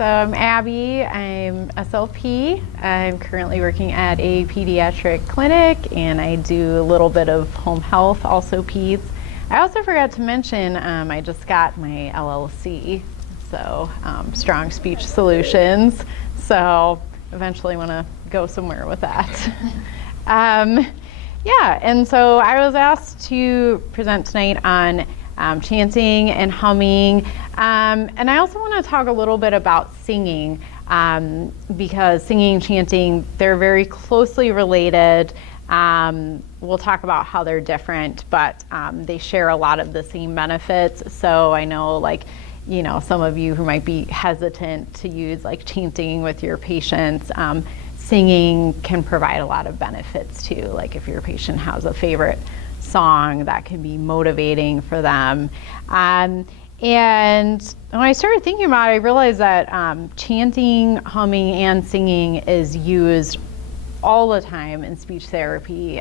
So I'm Abby, I'm SLP. I'm currently working at a pediatric clinic and I do a little bit of home health, also peds. I also forgot to mention I just got my LLC, so Strong Speech Solutions. So eventually want to go somewhere with that. Yeah, and so I was asked to present tonight on chanting and humming. And I also want to talk a little bit about singing because singing and chanting, they're very closely related. We'll talk about how they're different, but they share a lot of the same benefits. So I know some of you who might be hesitant to use chanting with your patients, singing can provide a lot of benefits too. Like if your patient has a favorite song, that can be motivating for them. And when I started thinking about it, I realized that chanting, humming, and singing is used all the time in speech therapy.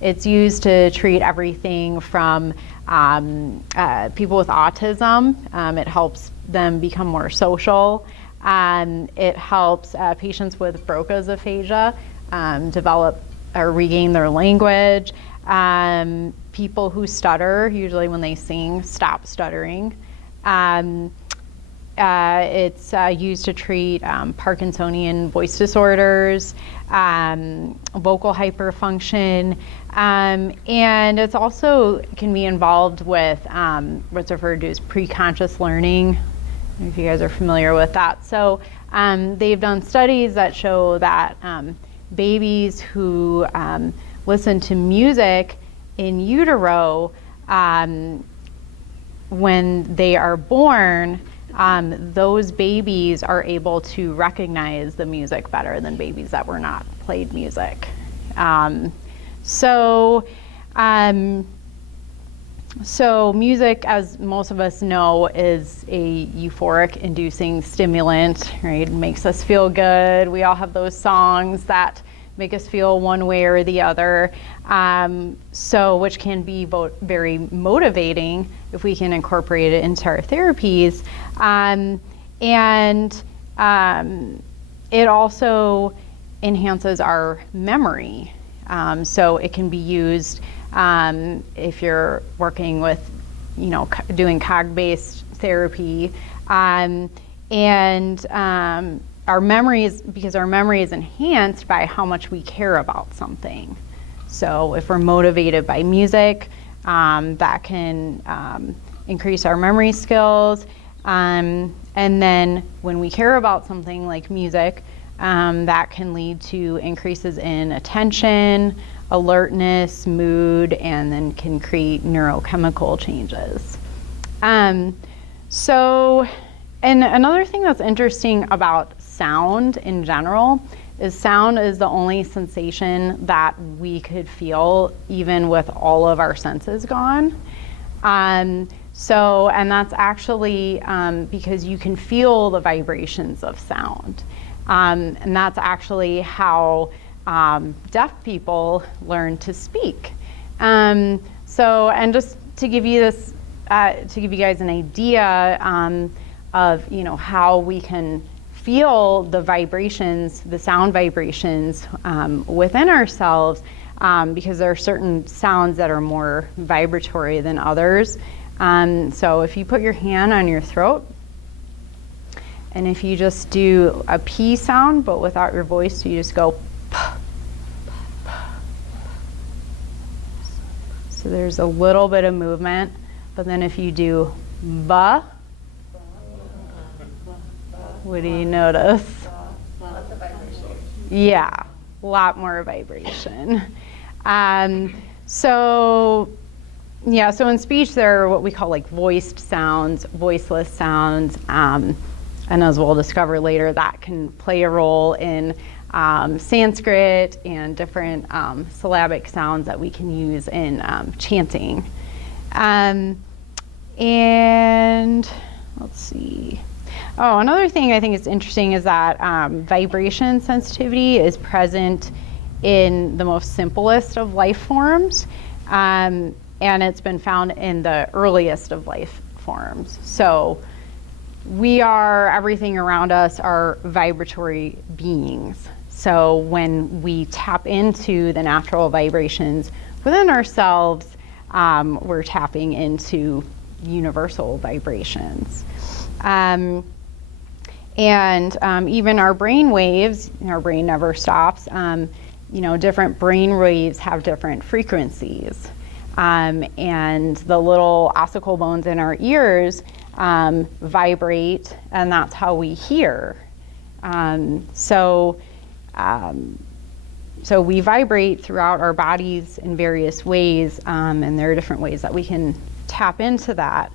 It's used to treat everything from people with autism. It helps them become more social. It helps patients with Broca's aphasia develop or regain their language. People who stutter, usually when they sing, stop stuttering. It's used to treat Parkinsonian voice disorders, vocal hyperfunction, and it's also can be involved with what's referred to as pre-conscious learning. I don't know if you guys are familiar with that. So they've done studies that show that babies who listen to music in utero when they are born, those babies are able to recognize the music better than babies that were not played music. So music, as most of us know, is a euphoric inducing stimulant, right? It makes us feel good. We all have those songs that make us feel one way or the other, which can be very motivating if we can incorporate it into our therapies. It also enhances our memory. So it can be used if you're working with, doing cog-based therapy. Our memory is enhanced by how much we care about something. So if we're motivated by music, that can increase our memory skills. And then when we care about something like music, that can lead to increases in attention, alertness, mood, and then can create neurochemical changes. And another thing that's interesting about sound in general is sound is the only sensation that we could feel even with all of our senses gone. And that's actually because you can feel the vibrations of sound. And that's actually how deaf people learn to speak. And just to give you this, to give you guys an idea of how we can feel the vibrations, the sound vibrations within ourselves, because there are certain sounds that are more vibratory than others. So if you put your hand on your throat, and if you just do a P sound, but without your voice, so you just go so there's a little bit of movement, but then if you do ba, what do you notice? Yeah, a lot more vibration. So in speech there are what we call voiced sounds, voiceless sounds, and as we'll discover later, that can play a role in Sanskrit and different syllabic sounds that we can use in chanting. And let's see. Oh, another thing I think is interesting is that vibration sensitivity is present in the most simplest of life forms, and it's been found in the earliest of life forms. So everything around us are vibratory beings. So when we tap into the natural vibrations within ourselves, we're tapping into universal vibrations. And even our brain waves, our brain never stops, different brain waves have different frequencies. And the little ossicle bones in our ears vibrate, and that's how we hear. So we vibrate throughout our bodies in various ways, and there are different ways that we can tap into that.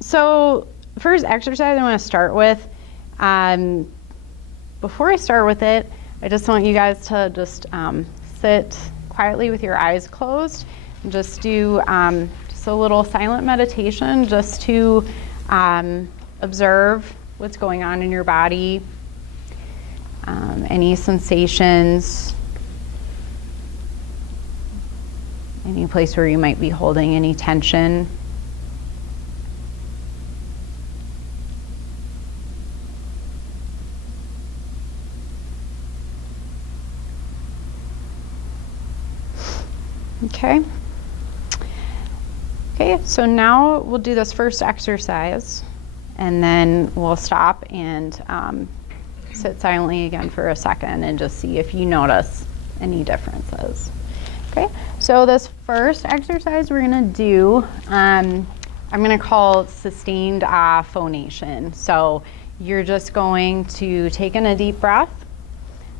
So first exercise I want to start with, before I start with it, I just want you guys to just sit quietly with your eyes closed and just do just a little silent meditation just to observe what's going on in your body, any sensations, any place where you might be holding any tension. Okay, so now we'll do this first exercise, and then we'll stop and sit silently again for a second and just see if you notice any differences. Okay, so this first exercise we're gonna do, I'm gonna call sustained Ah Phonation. So you're just going to take in a deep breath,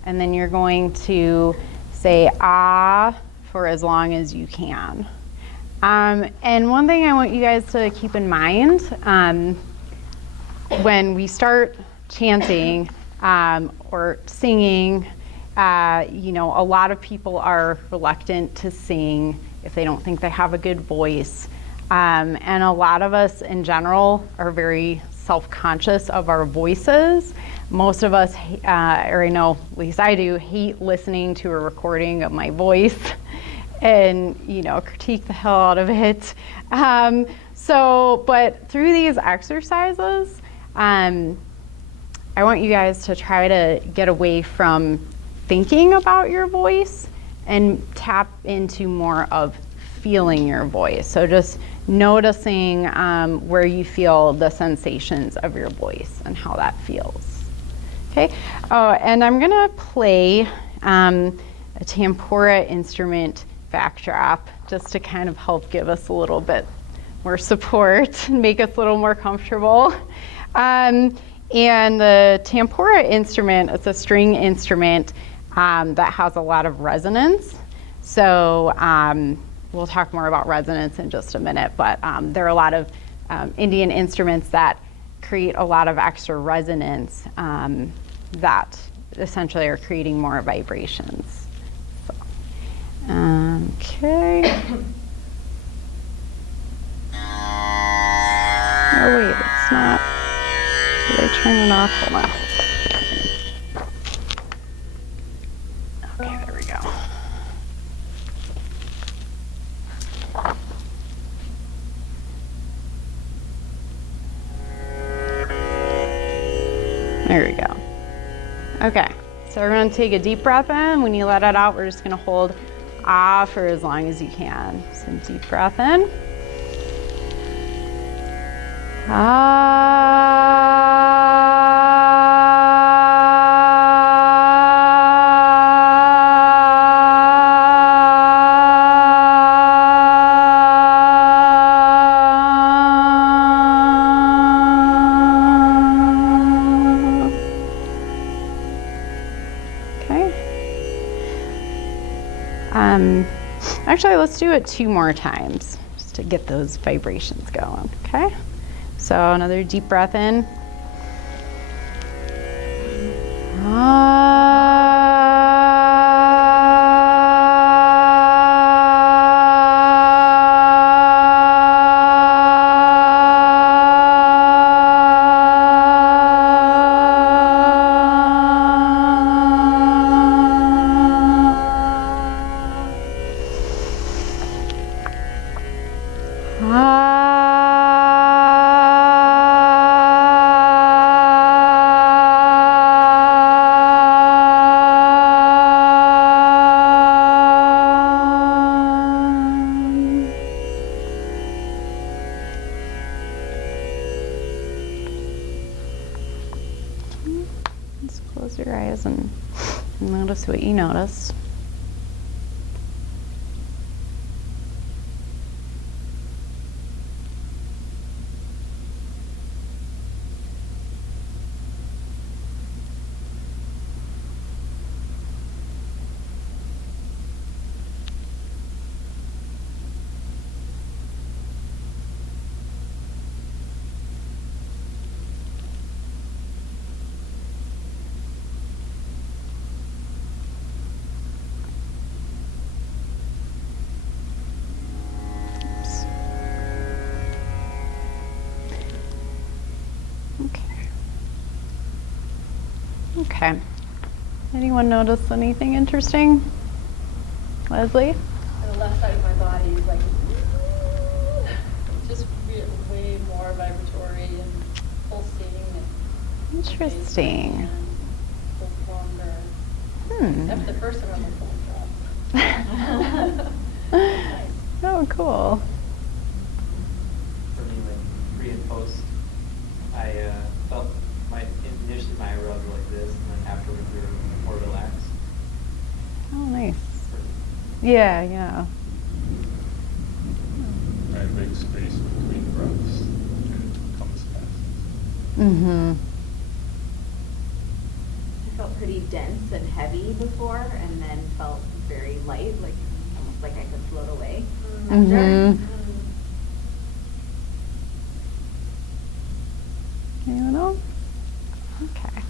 and then you're going to say Ah for as long as you can. And one thing I want you guys to keep in mind, when we start chanting or singing, a lot of people are reluctant to sing if they don't think they have a good voice. And a lot of us in general are very self-conscious of our voices. Most of us, or I know, at least I do, hate listening to a recording of my voice and, critique the hell out of it. But through these exercises, I want you guys to try to get away from thinking about your voice and tap into more of feeling your voice. So just noticing where you feel the sensations of your voice and how that feels. Okay, and I'm gonna play a Ampora instrument backdrop just to kind of help give us a little bit more support and make us a little more comfortable. And the Ampora instrument, it's a string instrument that has a lot of resonance. So we'll talk more about resonance in just a minute, but there are a lot of Indian instruments that create a lot of extra resonance that essentially are creating more vibrations. So, okay. Oh wait, it's not. Did I turn it off? Hold on. Okay, there we go. There we go. Okay, so we're going to take a deep breath in. When you let it out, we're just going to hold Ah for as long as you can. So deep breath in. Actually, let's do it 2 more times just to get those vibrations going, okay? So another deep breath in. close your eyes and notice what you notice. Okay. Anyone notice anything interesting? Leslie? The left side of my body is like just way more vibratory and pulsating. And interesting. Feels longer. After the first one, I'm like, nice. Oh, cool. For me, like pre and post, I felt initially my arousal like this, and then afterwards we were more relaxed. Oh, nice. Yeah, yeah. I make space between breaths and it comes fast. Mm-hmm. I felt pretty dense and heavy before, and then felt very light, like almost like I could float away. Mm-hmm. Anyone else? Okay.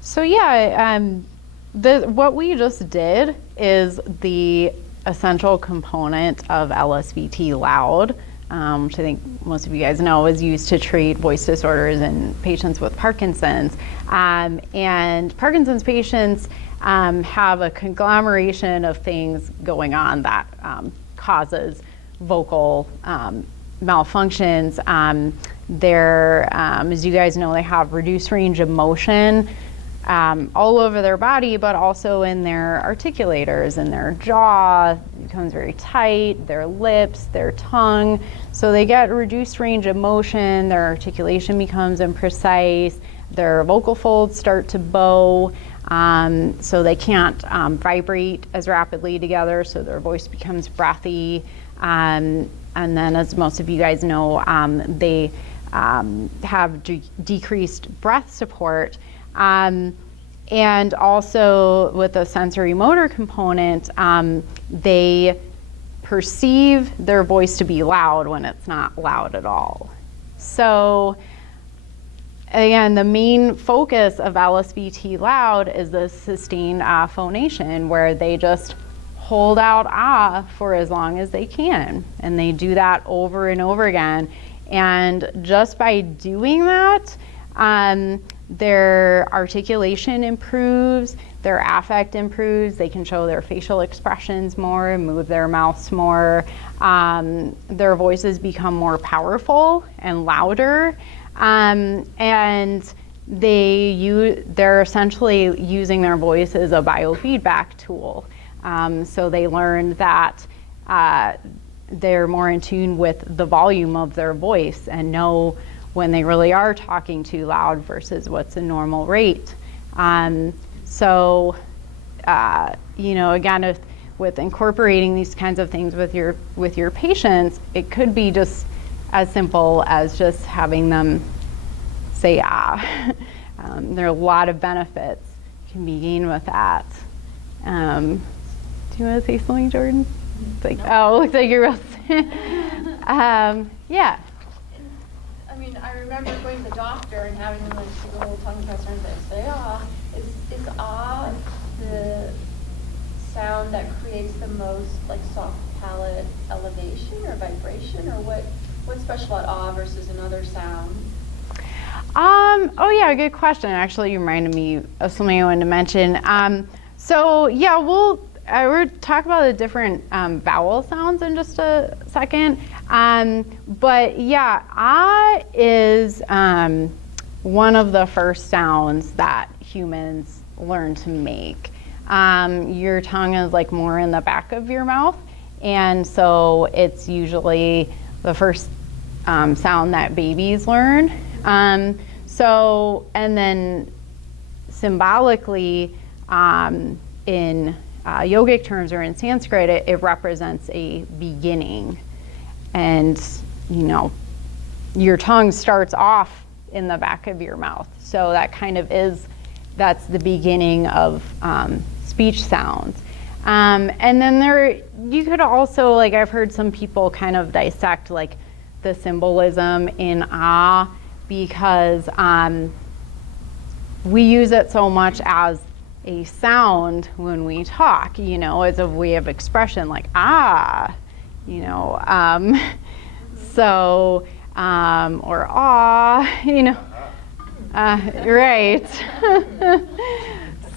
So yeah, what we just did is the essential component of LSVT Loud, which I think most of you guys know is used to treat voice disorders in patients with Parkinson's. And Parkinson's patients have a conglomeration of things going on that causes vocal malfunctions. As you guys know, they have reduced range of motion all over their body, but also in their articulators, and their jaw becomes very tight, their lips, their tongue. So they get reduced range of motion, their articulation becomes imprecise, their vocal folds start to bow, so they can't vibrate as rapidly together, so their voice becomes breathy. And then, as most of you guys know, they have decreased breath support. And also with the sensory motor component, they perceive their voice to be loud when it's not loud at all. So again, the main focus of LSVT Loud is the sustained Ah phonation, where they just hold out ah for as long as they can. And they do that over and over again. And just by doing that, their articulation improves, their affect improves, they can show their facial expressions more, move their mouths more, their voices become more powerful and louder, and they're essentially using their voice as a biofeedback tool. So they learn that they're more in tune with the volume of their voice and know when they really are talking too loud versus what's a normal rate. So again, with incorporating these kinds of things with your patients, it could be just as simple as just having them say ah. There are a lot of benefits can be gained with that. Do you want to say something, Jordan? It's like, no. Oh, looks like you're real. Yeah. I mean, I remember going to the doctor and having them like do the whole tongue twister and say ah. Is ah the sound that creates the most like soft palate elevation or vibration, or what's special about ah versus another sound? Oh yeah, good question. Actually, you reminded me of something I wanted to mention. So yeah, we'll talk about the different vowel sounds in just a second. But yeah, ah is one of the first sounds that humans learn to make. Your tongue is like more in the back of your mouth, and so it's usually the first sound that babies learn. So, and then symbolically, in yogic terms or in Sanskrit, it represents a beginning. And, you know, your tongue starts off in the back of your mouth. So that kind of that's the beginning of speech sounds. And then you could also, like, I've heard some people kind of dissect like the symbolism in ah, because we use it so much as a sound when we talk, you know, as a way of expression, like ah, you know, so, or ah, you know, right.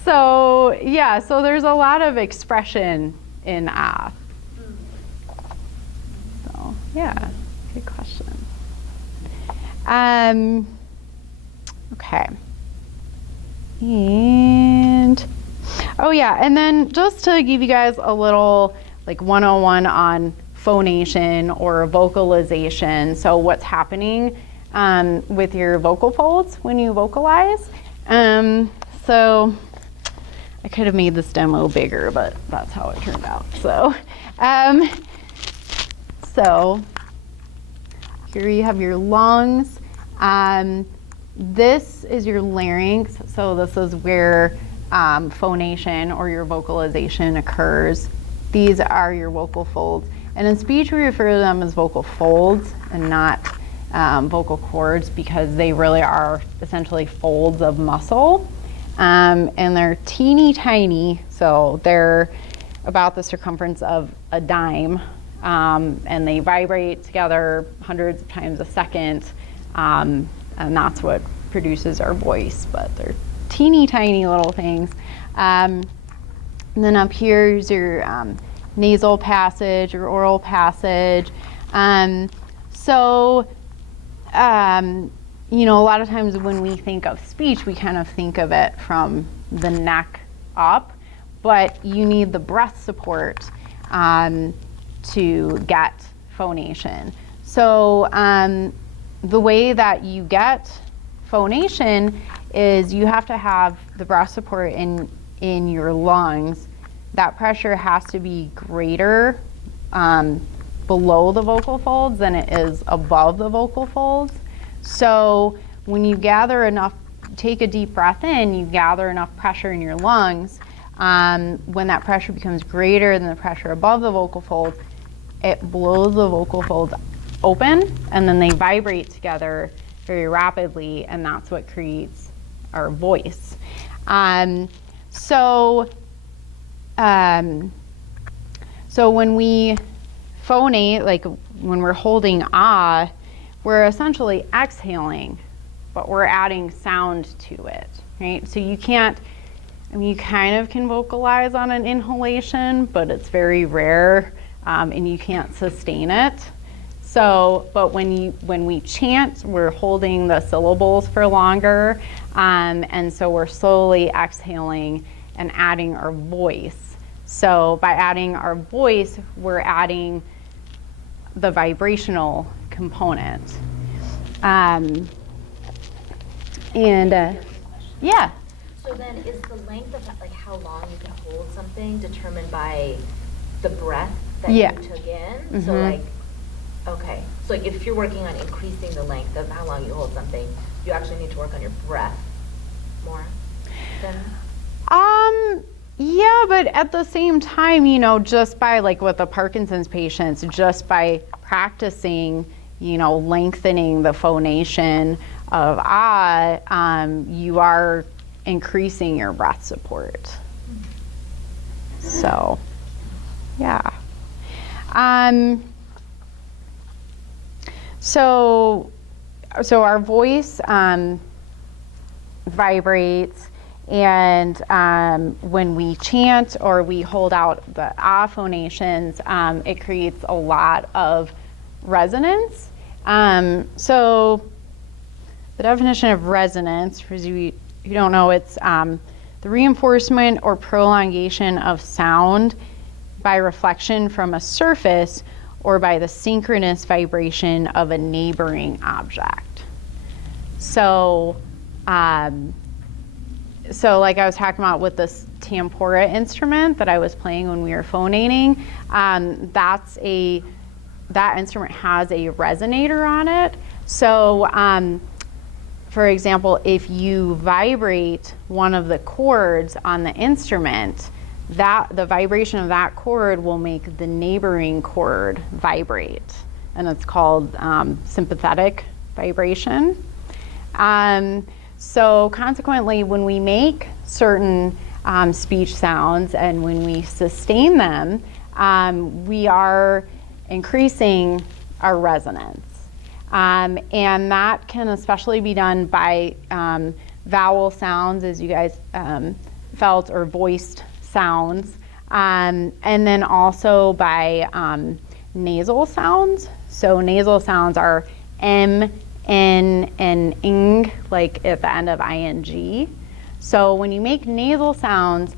So, yeah, so there's a lot of expression in ah. So, yeah, good question. Okay. And, oh yeah, and then just to give you guys a little like 101 on phonation or vocalization. So what's happening with your vocal folds when you vocalize. So I could have made this demo bigger, but that's how it turned out. So, so here you have your lungs. This is your larynx, so this is where phonation or your vocalization occurs. These are your vocal folds. And in speech, we refer to them as vocal folds and not vocal cords, because they really are essentially folds of muscle. And they're teeny tiny, so they're about the circumference of a dime, and they vibrate together hundreds of times a second. And that's what produces our voice, but they're teeny tiny little things. And then up here is your nasal passage or oral passage. You know, a lot of times when we think of speech, we kind of think of it from the neck up, but you need the breath support to get phonation. So the way that you get phonation is you have to have the breath support in your lungs. That pressure has to be greater below the vocal folds than it is above the vocal folds. So when you take a deep breath in, you gather enough pressure in your lungs. When that pressure becomes greater than the pressure above the vocal folds, it blows the vocal folds open, and then they vibrate together very rapidly, and that's what creates our voice. So when we phonate, like when we're holding ah, we're essentially exhaling, but we're adding sound to it, right? So you kind of can vocalize on an inhalation, but it's very rare, and you can't sustain it. So, but when we chant, we're holding the syllables for longer, and so we're slowly exhaling and adding our voice. So by adding our voice, we're adding the vibrational component. Yeah. So then is the length of like how long you can hold something determined by the breath that Yeah. you took in? Mm-hmm. So like, okay. So like if you're working on increasing the length of how long you hold something, you actually need to work on your breath more than? Yeah, but at the same time, you know, just by like with the Parkinson's patients, just by practicing, you know, lengthening the phonation of ah, you are increasing your breath support. So, yeah. So our voice vibrates, and when we chant or we hold out the ah phonations, it creates a lot of resonance. So the definition of resonance, for those of you who don't know, it's the reinforcement or prolongation of sound by reflection from a surface or by the synchronous vibration of a neighboring object. So, so like I was talking about with this Ampora instrument that I was playing when we were phonating, that instrument has a resonator on it. So, for example, if you vibrate one of the chords on the instrument, the vibration of that chord will make the neighboring chord vibrate, and it's called sympathetic vibration. So consequently, when we make certain speech sounds and when we sustain them, we are increasing our resonance. And that can especially be done by vowel sounds, as you guys felt, or voiced sounds, and then also by nasal sounds. So nasal sounds are M, N, and ing, like at the end of ing. So when you make nasal sounds,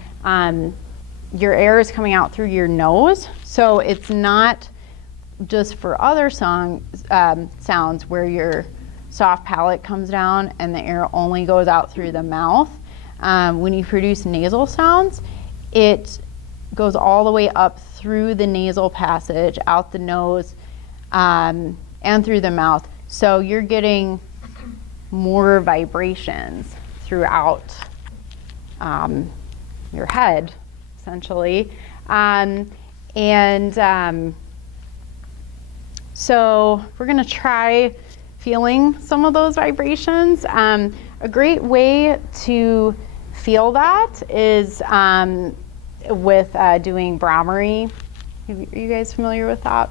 your air is coming out through your nose. So it's not just for other sounds where your soft palate comes down and the air only goes out through the mouth. When you produce nasal sounds, it goes all the way up through the nasal passage, out the nose, and through the mouth. So you're getting more vibrations throughout your head, essentially. So we're going to try feeling some of those vibrations. A great way to feel that is with doing Brahmari. Are you guys familiar with that?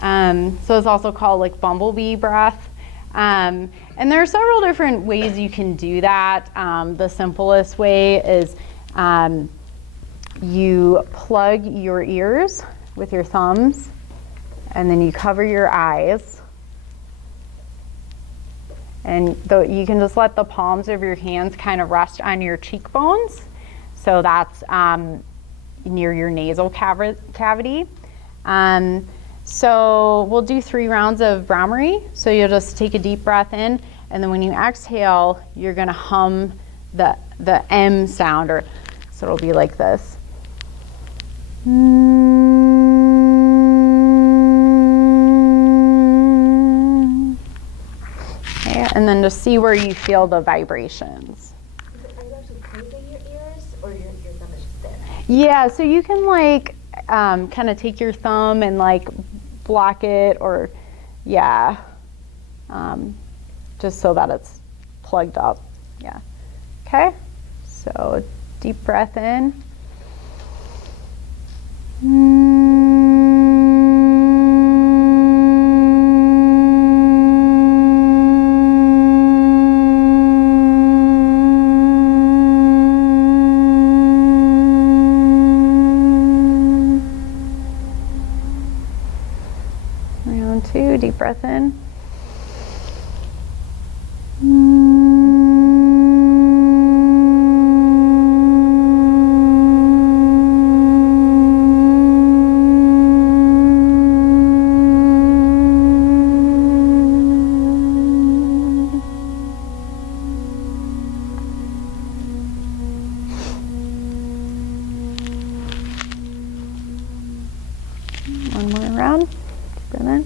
So it's also called like Bumble Bee Breath. And there are several different ways you can do that. The simplest way is you plug your ears with your thumbs, and then you cover your eyes. And you can just let the palms of your hands kind of rest on your cheekbones. So that's near your nasal cavity. So we'll do 3 rounds of Brahmari. So you'll just take a deep breath in, and then when you exhale, you're gonna hum the M sound, so it'll be like this. Okay, and then just see where you feel the vibrations. Are you actually closing your ears, or your thumb is just there? Yeah, so you can like kind of take your thumb and like block it, or just so that it's plugged up. Yeah. Okay. So deep breath in. Round 2, deep breath in. One more round. Deep breath in.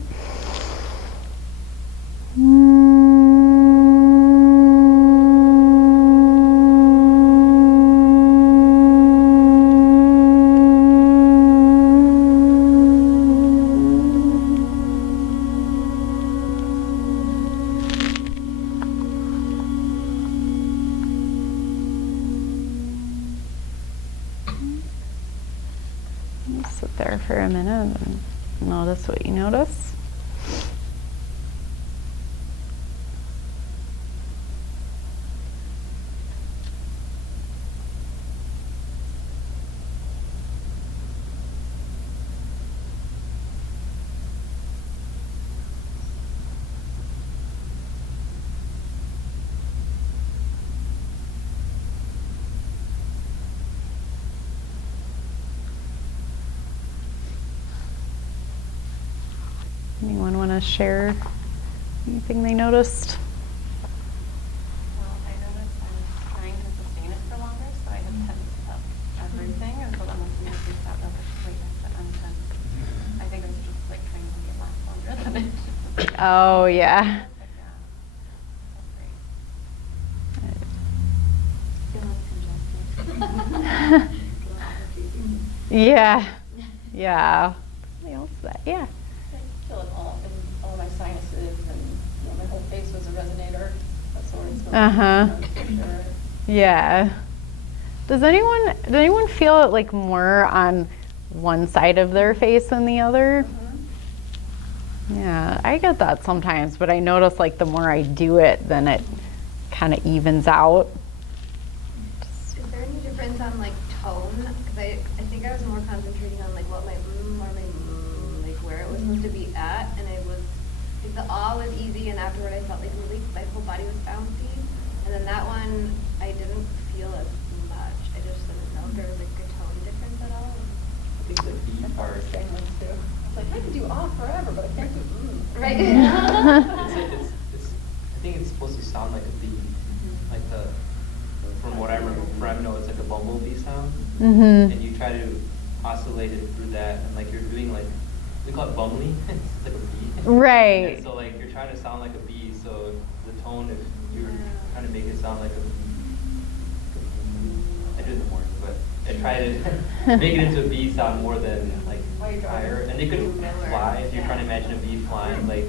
Sit there for a minute and notice what you notice. Anyone want to share anything they noticed? Oh, yeah. Yeah. Yeah. Something else that, yeah. I feel it all my sinuses, and my whole face was a resonator. That's what it's Uh-huh. Yeah. Does anyone feel it like more on one side of their face than the other? Yeah, I get that sometimes, but I notice like the more I do it, then it kind of evens out. Is there any difference on like tone? Because I think I was more concentrating on like what my or my like where it was supposed to be at, and it was like the ah was easy, and afterward I felt like really my whole body was bouncy, and then that one I didn't feel as much. I just didn't know if there was like a tone difference at all. I think the B part. Same ones too. It's like I could do ah forever, but I can't do Right. I think it's supposed to sound like a B, like from what I remember, it's like a Bumble Bee sound, Mm-hmm. and you try to oscillate it through that, and like you're doing like, we call it bumbly, it's like a B. Right. And so like you're trying to sound like a B, so the tone, if you're trying to make it sound like a B, I do it in the morning, but I try to make it into a B sound more than like higher, and it could fly, if you're trying to imagine a bee flying, like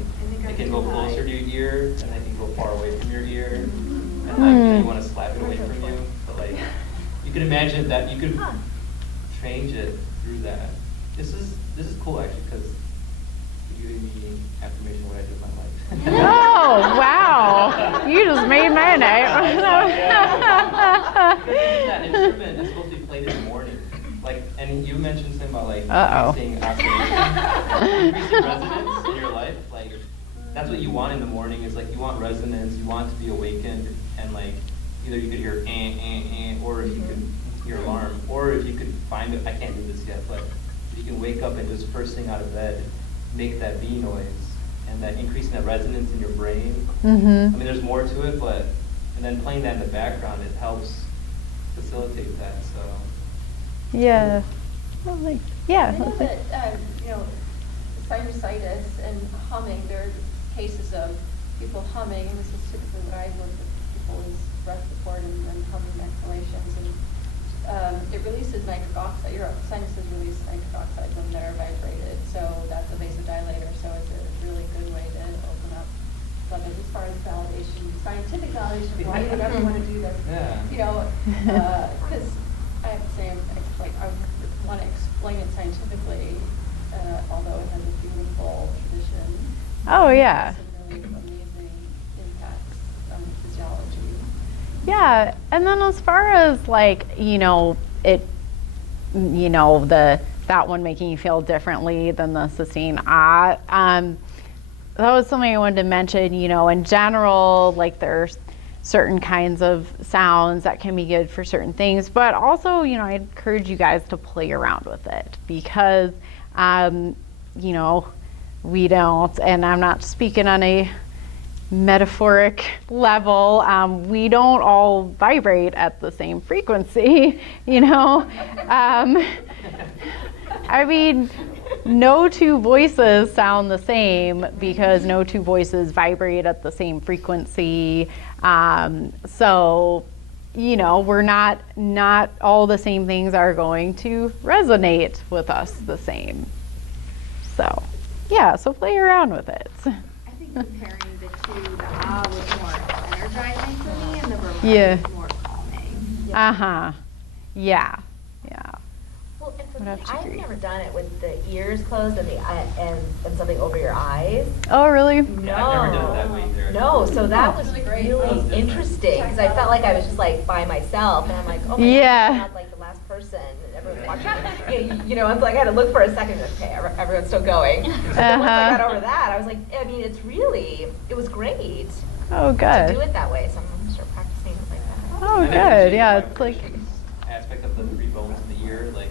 it can go closer to your ear, and it can go far away from your ear, and like you want to slap it away from you, but like you could imagine that you could change it through that. This is cool actually, because you're giving me affirmation of what I do with my life. Oh, wow. You just made my night. That instrument is supposed to be played in the morning. Like, and you mentioned something about like increasing affirmation, increasing resonance in your life. Like, that's what you want in the morning. Is like you want resonance. You want to be awakened, and like either you could hear or if you could your alarm, or if you could find it. I can't do this yet, but if you can wake up and just first thing out of bed, make that bee noise, and that increasing that resonance in your brain. Mm-hmm. I mean, there's more to it, but and then playing that in the background, it helps facilitate that. So. Yeah. Well, like, yeah. I know that, sinusitis and humming, there are cases of people humming, and this is typically what I work with people is breath support and humming exhalations, and it releases nitric oxide. Your sinuses release nitric oxide when they're vibrated, so that's a vasodilator, so it's a really good way to open up. But as far as validation, scientific validation, why would ever want to do this? Yeah. Because I have the same, like, I want to explain it scientifically, although it has a beautiful tradition. Oh, yeah. Some really amazing impacts on physiology. Yeah, and then as far as like, that one making you feel differently than the sustained ah, that was something I wanted to mention, in general, like there's certain kinds of sounds that can be good for certain things, but also, I encourage you guys to play around with it because, we don't, and I'm not speaking on a metaphoric level, we don't all vibrate at the same frequency, I mean, no two voices sound the same because no two voices vibrate at the same frequency. So, we're not all the same things are going to resonate with us the same. So, yeah, so play around with it. I think comparing the two, the ah was more energizing for me, and the brahma was more calming. Uh-huh. Yeah. Well, and for Would me, have to I've agree. never done it with the ears closed and and something over your eyes. Oh, really? No. I've never done it that way either. No, so that was Really great. really That was different. interesting because I felt like I was just like by myself, and I'm like, oh my Yeah. God, I'm not like the last person, and everyone's watching. It's like I had to look for a second. Okay, everyone's still going. So once I got over that, I was like, I mean, it was great Oh, to good. do it that way. So I'm gonna start practicing it like that. Oh, And good. the Yeah, it's like, vibrations aspect of the three bones in the ear, like,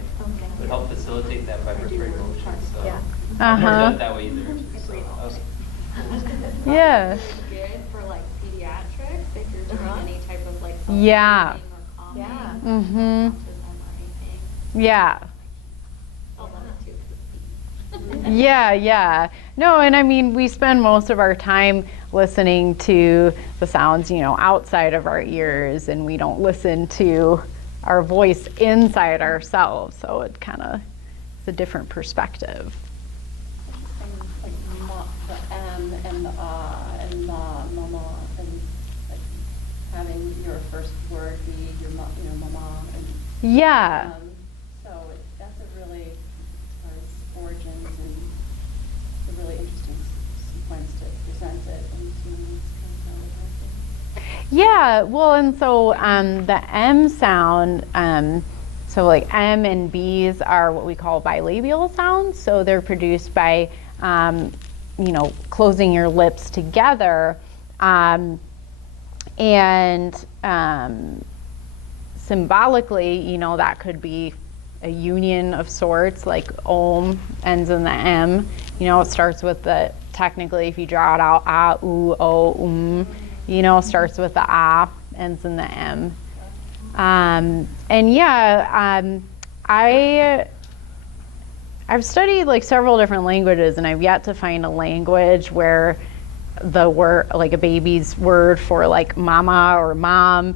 would help facilitate that vibratory motion. So Yeah. I've never done Uh-huh. it that way either. So that was yeah. Good for like pediatrics if you're doing any type of like Yeah. or calming, Yeah. Mm-hmm. autism or anything. Yeah. I'll love it too 'cause it's Yeah. No, and I mean, we spend most of our time listening to the sounds, outside of our ears, and we don't listen to our voice inside ourselves. So it kind of is a different perspective. Like the M and the ah and ma, mama, and like having your first word be your mama. And, Yeah. so that's a really, as far as origins, and it's a really interesting sequence to present it into kind of. Yeah, well, and so the M sound, so like M and B's are what we call bilabial sounds. So they're produced by, closing your lips together. And symbolically, that could be a union of sorts, like Om ends in the M. It starts with technically, if you draw it out, ah, oo, o, starts with the ah, ends in the M. I've studied like several different languages, and I've yet to find a language where the word, like a baby's word for like mama or mom,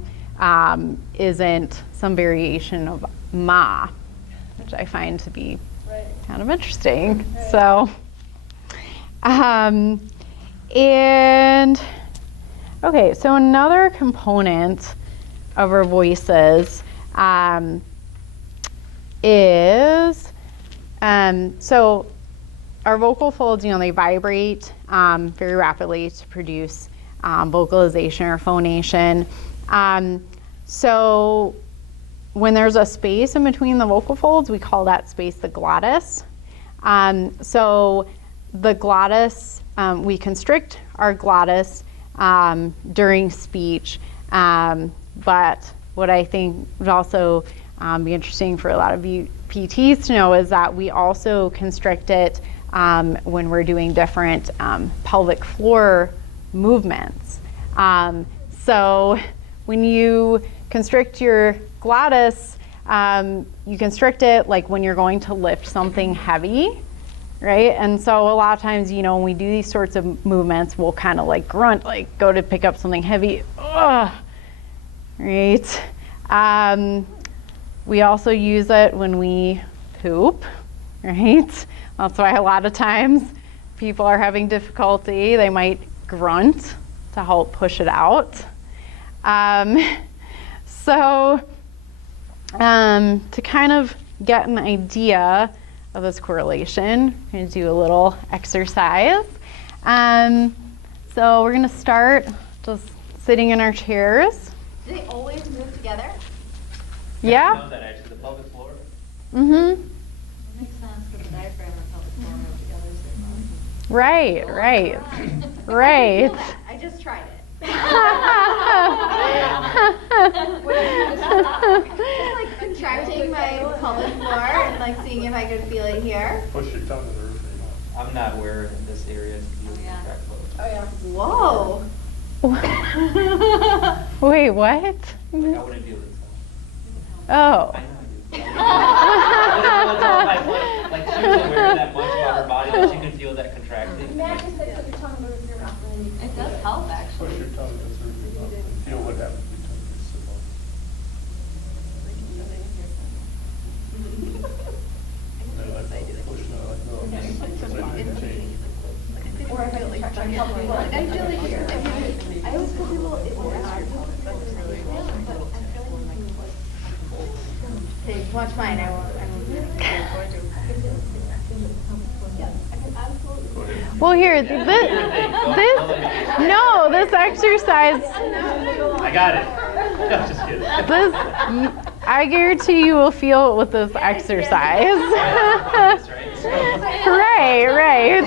isn't some variation of ma, which I find to be kind of interesting. Right. So, okay, so another component of our voices is, so our vocal folds, they vibrate very rapidly to produce vocalization or phonation. So when there's a space in between the vocal folds, we call that space the glottis. So the glottis, we constrict our glottis during speech, but what I think would also be interesting for a lot of you PTs to know is that we also constrict it when we're doing different pelvic floor movements. So when you constrict your glottis, you constrict it like when you're going to lift something heavy, right? And so a lot of times, when we do these sorts of movements, we'll kind of like grunt, like go to pick up something heavy, right? We also use it when we poop, right? That's why a lot of times people are having difficulty. They might grunt to help push it out. So to kind of get an idea of this correlation, I'm going to do a little exercise. So we're going to start just sitting in our chairs. Do they always move together? Yeah. I know that actually, the pelvic floor. Mm-hmm. It makes sense for the diaphragm and pelvic floor move together. Right. I just tried it. Just like contracting my pelvic floor and like seeing if I could feel it here. Push your tongue to the roof of your mouth. I'm not aware in this area to feel the contract flow. Whoa. Wait, what? Like, I wouldn't feel this. Oh. I know I do. Like, she's aware that much about her body that she can feel that contracting. Matt just said put your tongue over your mouth and then you It does help, Push actually. your tongue to the roof of your mouth and feel what happens when your tongue gets so long. They're like, pushing it like, no, so you can change. Or if I like trying to help you. I feel like I always tell people it's Okay, watch mine. I won't. Well, here, this exercise, I got it. No, just kidding. I guarantee you will feel it with this exercise. Right.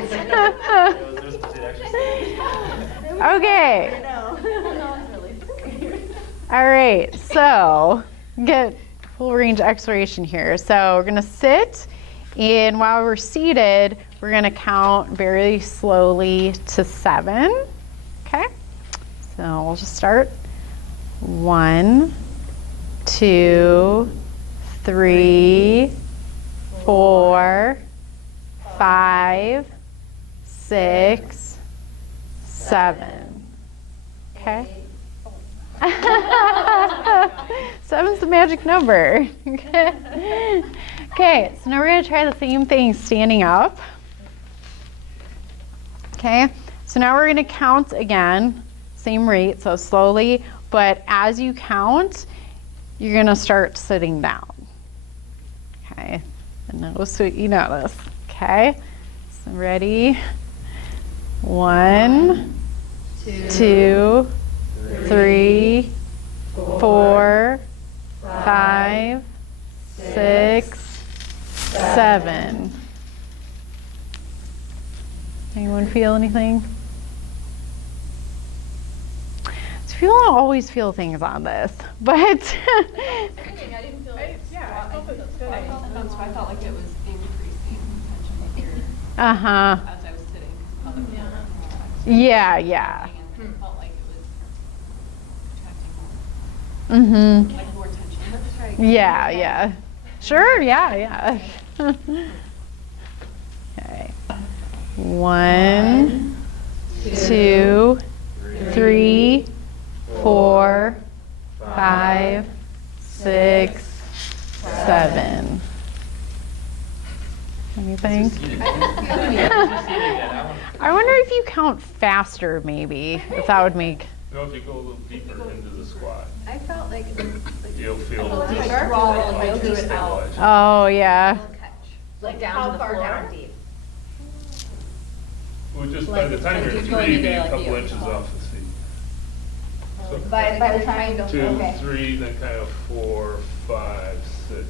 Okay. All right, so get full range exploration here. So we're gonna sit, and while we're seated, we're gonna count very slowly to 7. Okay, so we'll just start. 1, 2, 3, 4, 5, 6, 7. Okay. 7's the magic number. Okay, so now we're going to try the same thing standing up. Okay, so now we're going to count again, same rate, so slowly, but as you count, you're going to start sitting down. Okay, and notice what you notice. Okay, so ready? 1, 2, 3, 4, 5, 6, 7. Anyone feel anything? So people don't always feel things on this, but I didn't feel like I felt it was good. I felt like it was increasing tension uh-huh. as I was sitting. Yeah. And it felt like it was Mm-hmm. contracting like more tension. That's right. Yeah. Sure, yeah. Okay. 1, 2, 3, 4, 5, 6, 7. Anything? I wonder if you count faster, maybe, if that would make. You know, if you go a little deeper into the squat, I felt like it was like you'll feel deeper. stabilized. Oh, yeah. Like down to the floor. Deep. Well, just by the time you're 3, be a couple inches off the seat. So By the time you go, 2, okay. 3, then kind of 4, 5, 6,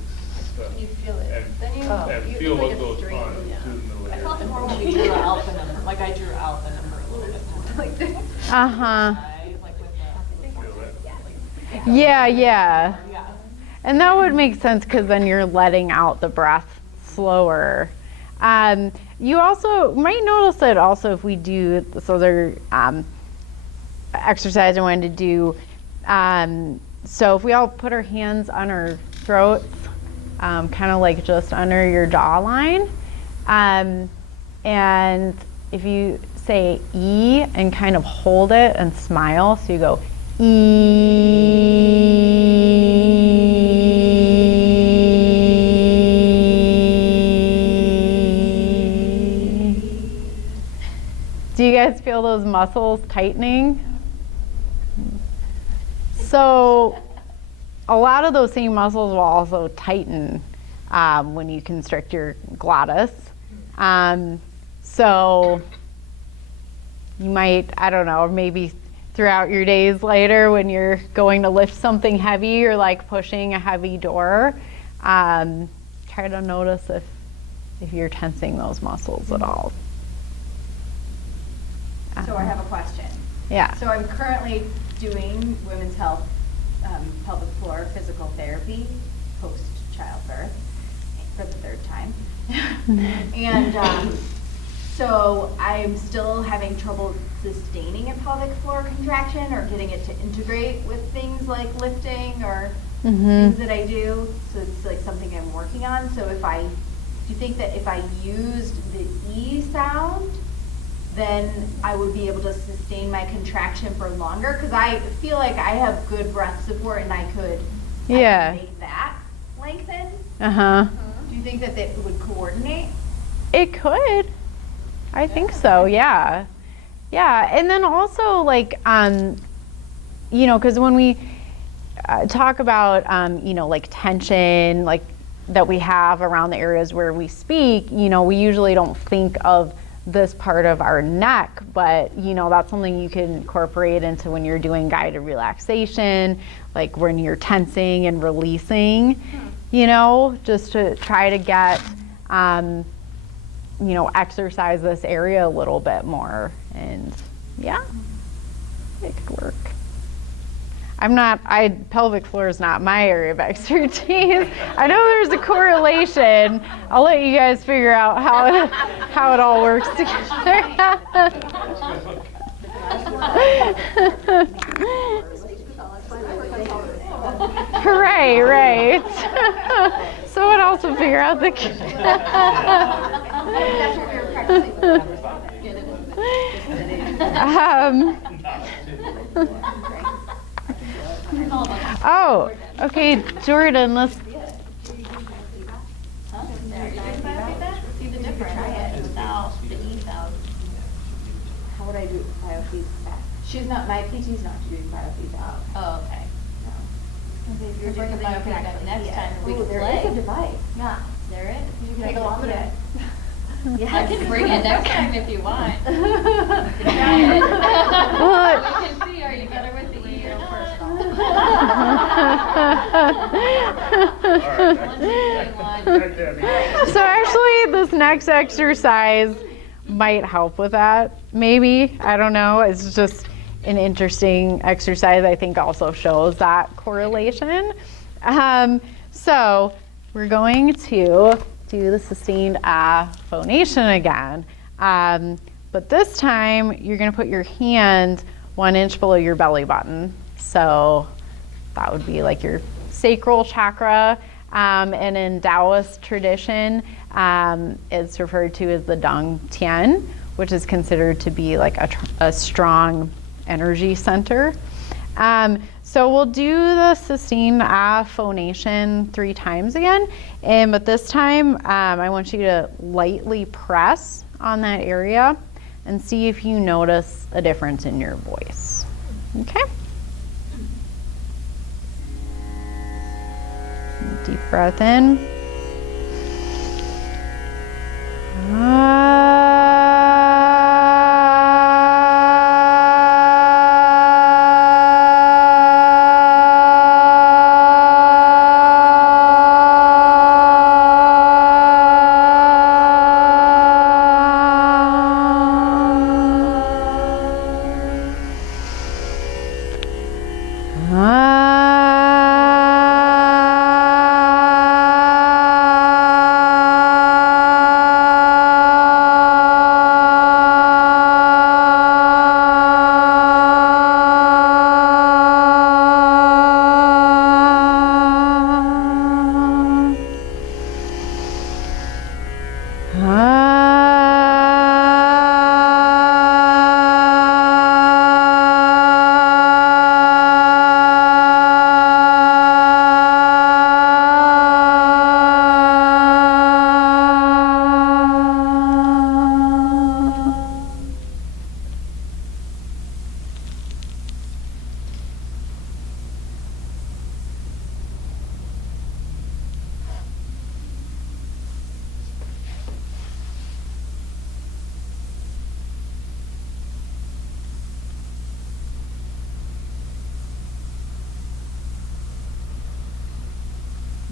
7. You feel it. And, Then you and you feel like what a goes straight, on yeah. to the middle of I your felt it more when we drew out the number. Like I drew out the number a little bit more. Like this. Uh-huh. Like with Feel that. Yeah. yeah. And that would make sense because then you're letting out the breath slower. You also might notice that also if we do this other exercise I wanted to do, so if we all put our hands on our throats, kind of like just under your jawline, and if you say E and kind of hold it and smile, so you go Do you guys feel those muscles tightening? So a lot of those same muscles will also tighten when you constrict your glottis. So you might, I don't know, maybe throughout your days later when you're going to lift something heavy or like pushing a heavy door, try to notice if you're tensing those muscles at all. So I have a question. Yeah. So I'm currently doing women's health pelvic floor physical therapy post childbirth for the 3rd time. And so I'm still having trouble sustaining a pelvic floor contraction or getting it to integrate with things like lifting or things that I do. So it's like something I'm working on. So do you think that if I used the E sound, then I would be able to sustain my contraction for longer? Because I feel like I have good breath support and I could make that lengthen. Uh-huh. Do you think that it would coordinate? It could. I think so, yeah. Yeah, and then also like, because when we talk about, like tension, like that we have around the areas where we speak, we usually don't think of this part of our neck, but that's something you can incorporate into when you're doing guided relaxation, like when you're tensing and releasing, just to try to get, exercise this area a little bit more. And yeah, it could work. Pelvic floor is not my area of expertise. I know there's a correlation. I'll let you guys figure out how it all works together. Right. Someone else will figure out the That's what we were practicing with. Oh, okay, Jordan, let's. See the difference without the E sound. How would I do biofeedback? She's not, my PT's not doing biofeedback. Oh, okay. No. We're bringing biofeedback next time we can There play. is a device. Yeah, there is. You can Take a look download at it. Yes. I can bring it next time if you want. We Well, can see, are you better with the E or so actually, this next exercise might help with that, maybe. I don't know. It's just an interesting exercise. I think also shows that correlation. So we're going to do the sustained Ah phonation again. But this time, you're going to put your hand 1 inch below your belly button. So that would be like your sacral chakra. And in Taoist tradition, it's referred to as the Dong Tian, which is considered to be like a strong energy center. So we'll do the sustained Ah phonation 3 times again. But this time, I want you to lightly press on that area and see if you notice a difference in your voice. Okay? Deep breath in.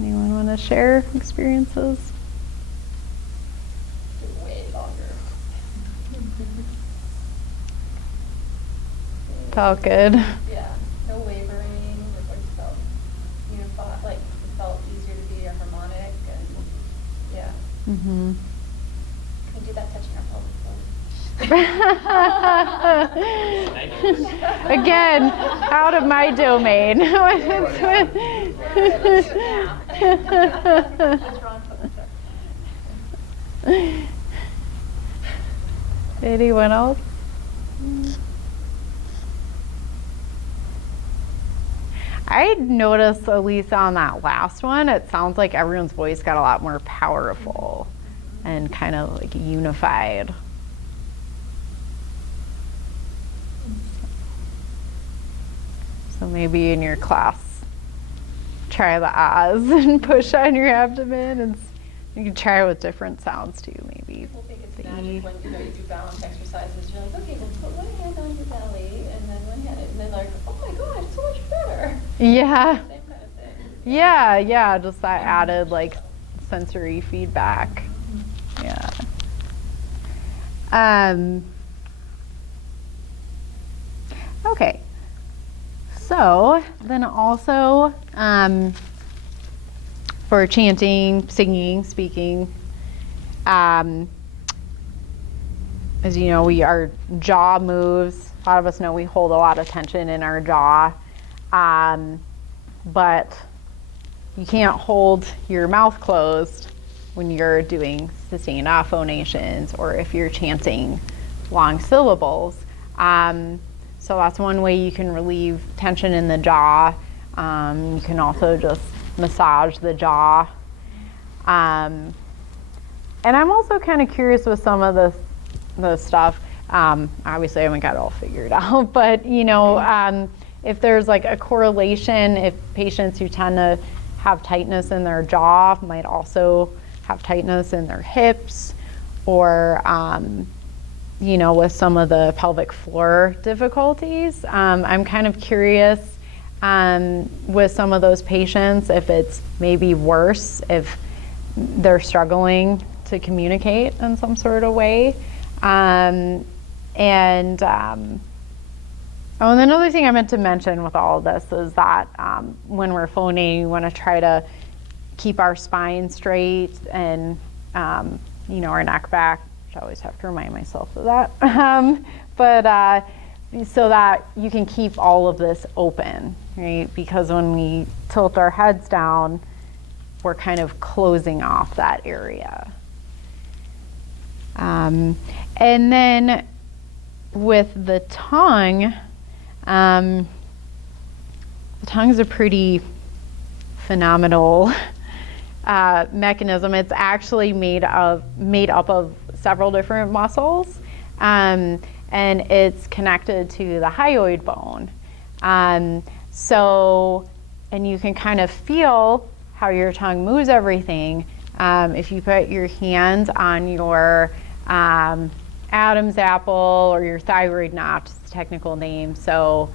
Anyone want to share experiences? Way longer. Felt good. Yeah, no wavering. It like felt unified. Like it felt easier to be a harmonic, and yeah. Mm-hmm. Can we do that touching our pelvic floor? Again, out of my domain. Anyone else? I noticed, at least on that last one, it sounds like everyone's voice got a lot more powerful and kind of like unified. So maybe in your class, try the ahs and push on your abdomen, and you can try it with different sounds too, maybe. People think it's The magic E. when you do balance exercises. You're like, okay, well, put one hand on your belly and then one hand, and then like, oh my god, it's so much better. Yeah. Same kind of thing. Yeah, just that added like sensory feedback. Yeah. Okay. So then also for chanting, singing, speaking, as you know, our jaw moves. A lot of us know we hold a lot of tension in our jaw, but you can't hold your mouth closed when you're doing sustained Ah phonations or if you're chanting long syllables. So that's one way you can relieve tension in the jaw. You can also just massage the jaw. And I'm also kind of curious with some of the stuff. Obviously I haven't got it all figured out, but if there's like a correlation, if patients who tend to have tightness in their jaw might also have tightness in their hips, or with some of the pelvic floor difficulties. I'm kind of curious with some of those patients if it's maybe worse if they're struggling to communicate in some sort of way. And another thing I meant to mention with all of this is that when we're phoning, we want to try to keep our spine straight and our neck back, which I always have to remind myself of that. But so that you can keep all of this open, right? Because when we tilt our heads down, we're kind of closing off that area. And then with the tongue, the tongue's a pretty phenomenal mechanism. It's actually made up of several different muscles, and it's connected to the hyoid bone. And you can kind of feel how your tongue moves everything if you put your hands on your Adam's apple or your thyroid notch, it's the technical name. So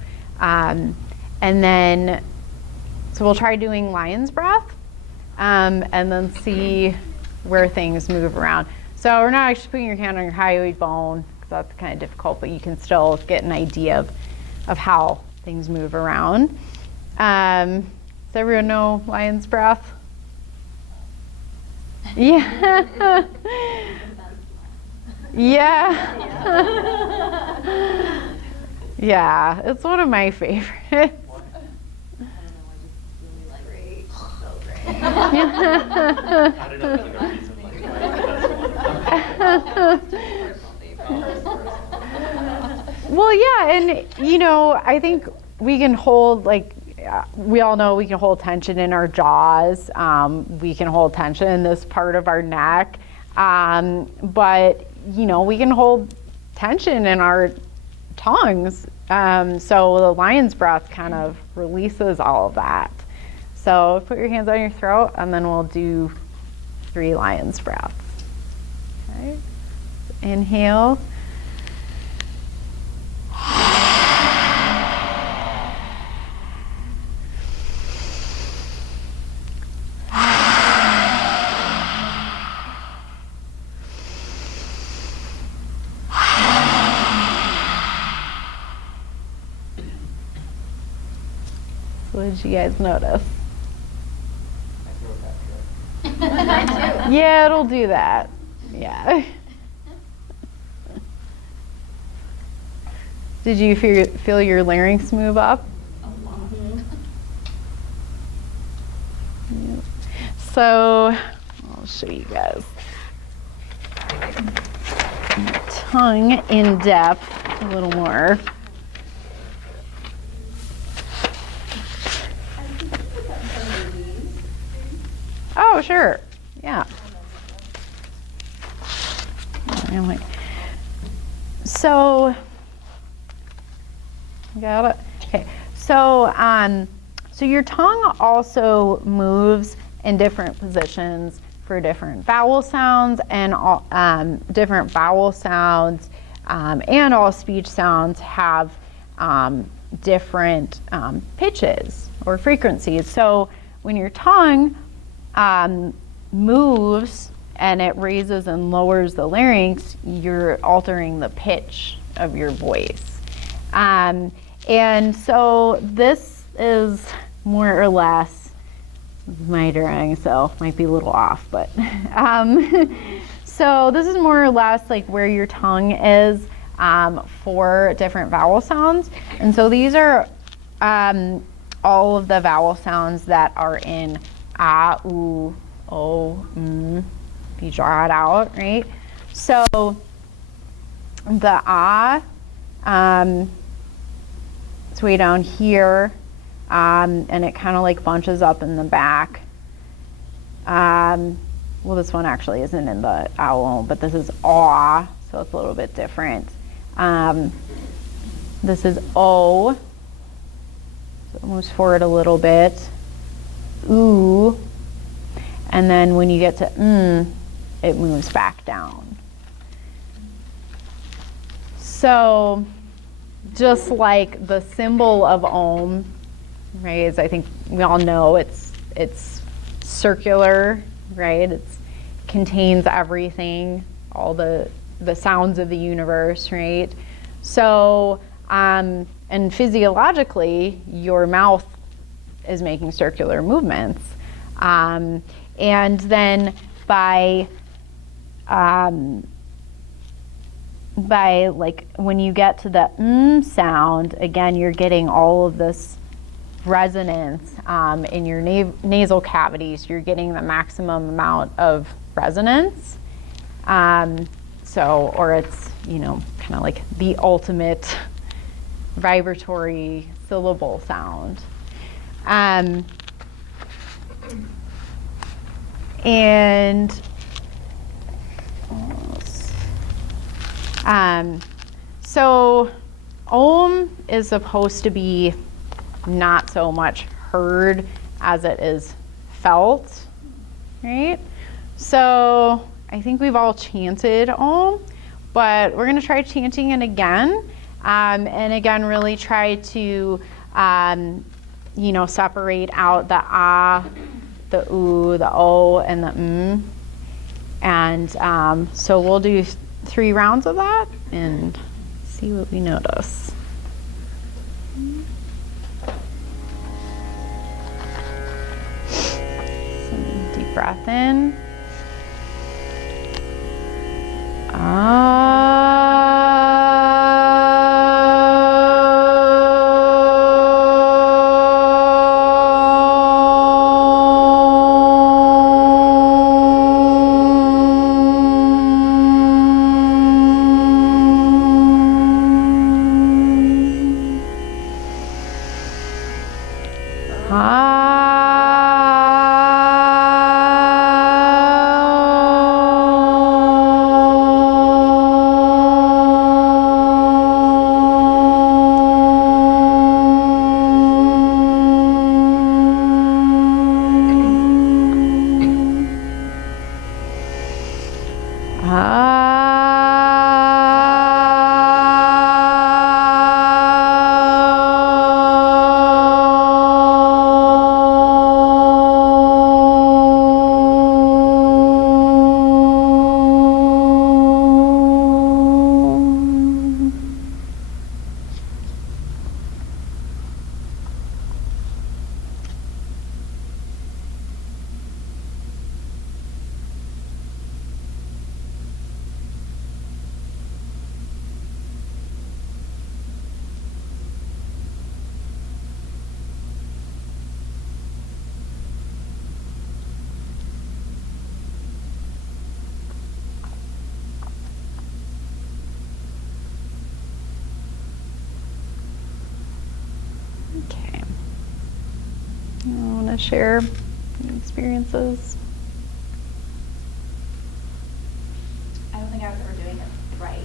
we'll try doing lion's breath and then see where things move around. So we're not actually putting your hand on your hyoid bone, because that's kind of difficult, but you can still get an idea of how things move around. Does everyone know lion's breath? Yeah. Yeah. Yeah, it's one of my favorites. I don't know if you know reason like Well, yeah, and I think we can hold, we all know we can hold tension in our jaws. We can hold tension in this part of our neck. But, we can hold tension in our tongues. So the lion's breath kind of releases all of that. So put your hands on your throat, and then we'll do 3 lion's breaths. Okay. Inhale. What did you guys notice? Yeah, it'll do that. Yeah. Did you feel your larynx move up? Yep. So I'll show you guys tongue in depth a little more. Oh, sure. Yeah. So, got it? Okay. So your tongue also moves in different positions for different vowel sounds, and different vowel sounds and all speech sounds have different pitches or frequencies. So when your tongue moves and it raises and lowers the larynx, you're altering the pitch of your voice. And so this is more or less my drawing, so might be a little off, but so this is more or less like where your tongue is for different vowel sounds. And so these are all of the vowel sounds that are in ah, oo, oh, you draw it out, right? So the ah, it's way down here, and it kind of like bunches up in the back. Well, this one actually isn't in the owl, but this is aw, so it's a little bit different. This is o, so it moves forward a little bit. Ooh, and then when you get to it moves back down. So just like the symbol of Om, right, as I think we all know, it's circular, right? It contains everything, all the sounds of the universe, right? So, and physiologically, your mouth is making circular movements. And then by like when you get to the sound, again, you're getting all of this resonance in your nasal cavities. You're getting the maximum amount of resonance. Or it's, kind of like the ultimate vibratory syllable sound. So Om is supposed to be not so much heard as it is felt, right? So I think we've all chanted Om, but we're going to try chanting it again, and again really try to separate out the ah, the oo, the o, and the and so we'll do 3 rounds of that and see what we notice. Some deep breath in. Okay. I want to share experiences. I don't think I was ever doing it right.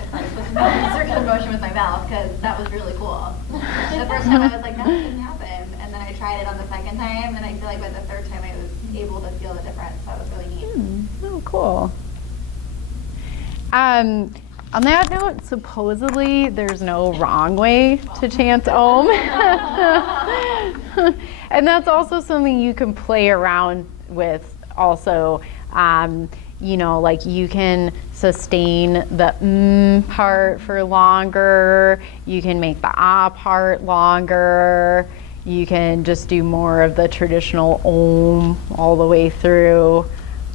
If I was supposed to make circular motion with my mouth, because that was really cool. The first time I was like, that didn't happen. And then I tried it on the second time, and I feel like by the third time I was able to feel the difference. So it was really neat. Oh, cool. On that note, supposedly there's no wrong way to chant Om. And that's also something you can play around with also. Like you can sustain the part for longer. You can make the ah part longer. You can just do more of the traditional Om all the way through.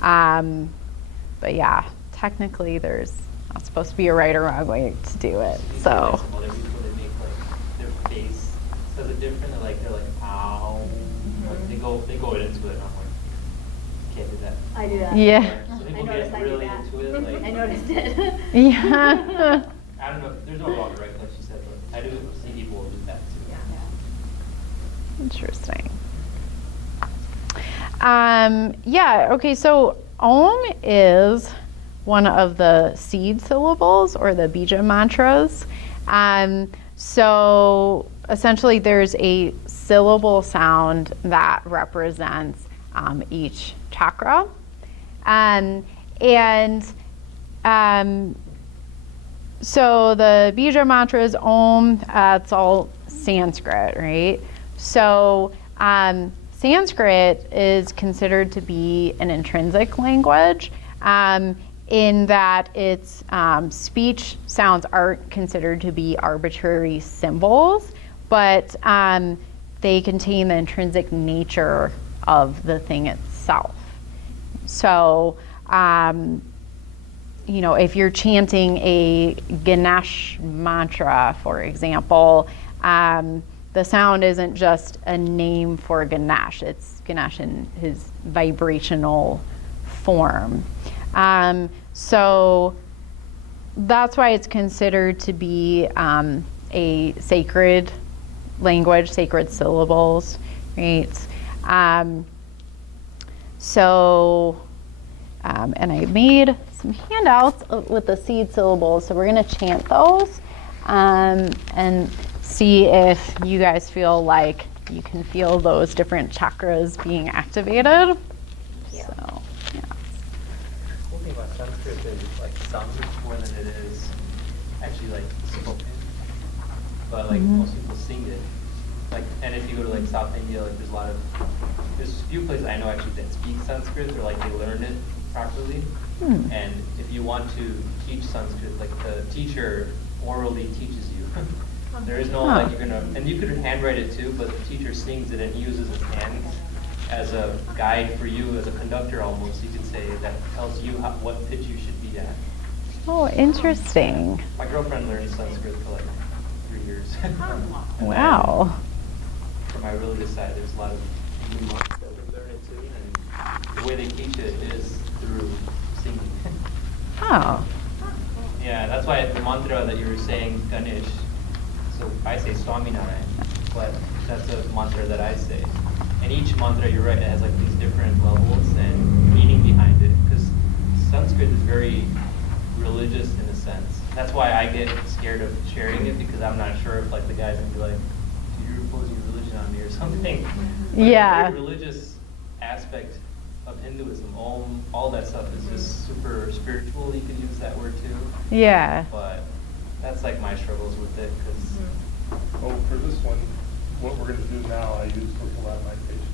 But yeah, technically there's not supposed to be a right or wrong way to do it. So. Other people, they make like their face says it different. They're like ow. Like they go into it. And I'm like, can't do that. I do that. Yeah. So maybe people noticed get I did really that. into it, like. I noticed it. Yeah. I don't know, there's no wrong or right, like she said, but I do see people do that too. Interesting. Yeah, okay, so Om is one of the seed syllables or the bija mantras. So essentially there's a syllable sound that represents each chakra. So the bija mantra is Om, it's all Sanskrit, right? So Sanskrit is considered to be an intrinsic language in that its speech sounds aren't considered to be arbitrary symbols, but they contain the intrinsic nature of the thing itself. So, if you're chanting a Ganesh mantra, for example, the sound isn't just a name for Ganesh, it's Ganesh in his vibrational form. So that's why it's considered to be a sacred language, sacred syllables, right? And I made some handouts with the seed syllables, so we're gonna chant those and see if you guys feel like you can feel those different chakras being activated. Yeah. So, yeah. The cool thing about Sanskrit is like sung more than it is actually like spoken. But like most people sing it. Like, and if you go to like South India, like there's a few places I know actually that speak Sanskrit, or like they learn it properly. And if you want to teach Sanskrit, like the teacher orally teaches you. There is no like and you could handwrite it too, but the teacher sings it and uses his hands as a guide for you, as a conductor almost, you could say, that tells you what pitch you should be at. Oh, interesting. My girlfriend learned Sanskrit for like 3 years. Wow. From my religious side, there's a lot of new monks that would learn it too, and the way they teach it is through singing. Oh. Yeah, that's why the mantra that you were saying, Ganesh, so I say Swaminarayan, but that's a mantra that I say. And each mantra, you're right, it has like these different levels and meaning behind it, because Sanskrit is very religious in a sense. That's why I get scared of sharing it, because I'm not sure if like the guys would be like, "You're imposing religion on me" or something. But Yeah. the very religious aspect of Hinduism, all that stuff is just super spiritual. You could use that word too. Yeah. But that's like my struggles with it, because Oh, for this one, what we're gonna do now, I use with a lot of my patients.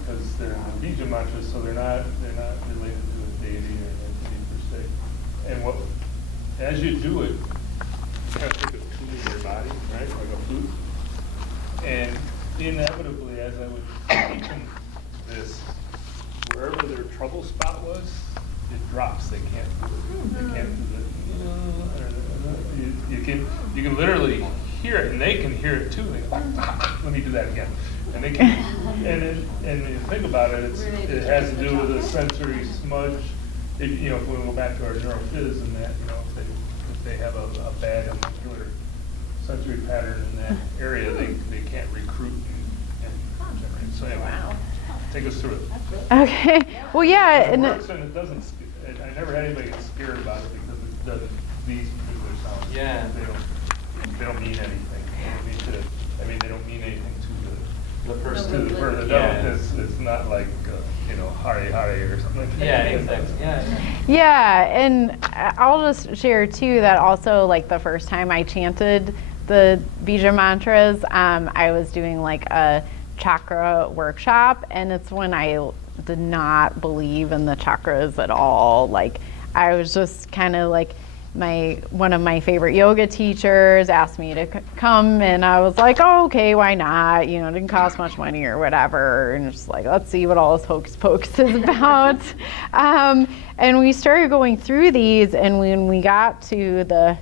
Because they're the bija mantras, so they're not related to a deity or an entity per se. And as you do it, you kind of think of tuning your body, right, like a flute. And inevitably, as I would teach them this, wherever their trouble spot was, it drops. They can't do it. They can't do it. You can literally hear it, and they can hear it too. They go, let me do that again. And they can, and when you think about it, it has to do with a sensory smudge. If we go back to our neurophys and that, if they have a bad and muscular sensory pattern in that area, they can't recruit and generate. So anyway, take us through it. Okay. Well, yeah. It works, and it doesn't. I never had anybody get scared about it because it doesn't. These particular sounds. Yeah. They don't mean anything. They don't mean anything to the person. to the person. Yeah. It's not like Hare Hare or something like that. Yeah, exactly. Yeah. Yeah, and I'll just share too that also like the first time I chanted the bija mantras, I was doing like a chakra workshop, and it's when I did not believe in the chakras at all. Like I was just kind of like one of my favorite yoga teachers asked me to come, and I was like, oh, okay, why not? It didn't cost much money or whatever, and just like, let's see what all this hocus pocus is about. And we started going through these, and when we got to the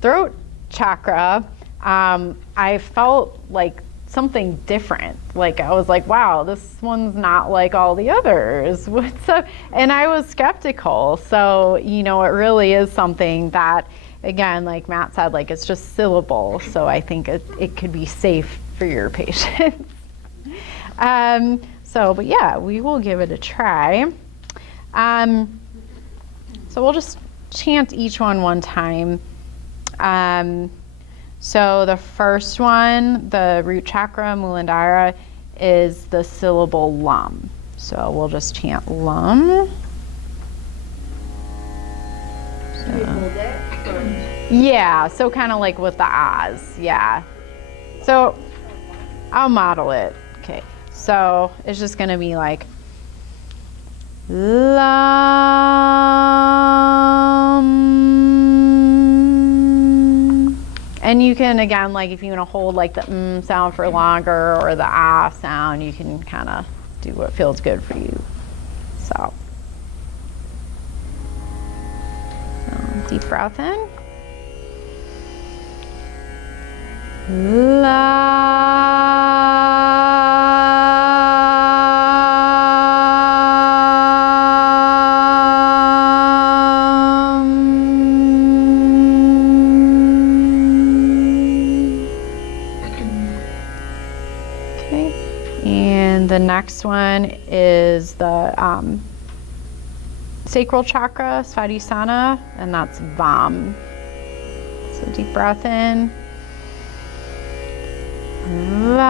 throat chakra, I felt like something different. Like I was like, wow, this one's not like all the others. What's up? And I was skeptical. So, you know, it really is something that, again, like Matt said, like it's just syllable. So I think it could be safe for your patients. But yeah, we will give it a try. So we'll just chant each one time. So the first one, the root chakra, Muladhara, is the syllable lum. So we'll just chant lum. Can we hold it? Yeah, so kind of like with the ahs, yeah. So I'll model it. Okay, so it's just going to be like lum. And you can, again, like if you want to hold like the sound for longer or the ah sound, you can kind of do what feels good for you. So deep breath in. Okay, and the next one is the sacral chakra, Svadhisthana, and that's Vam. So deep breath in. Va.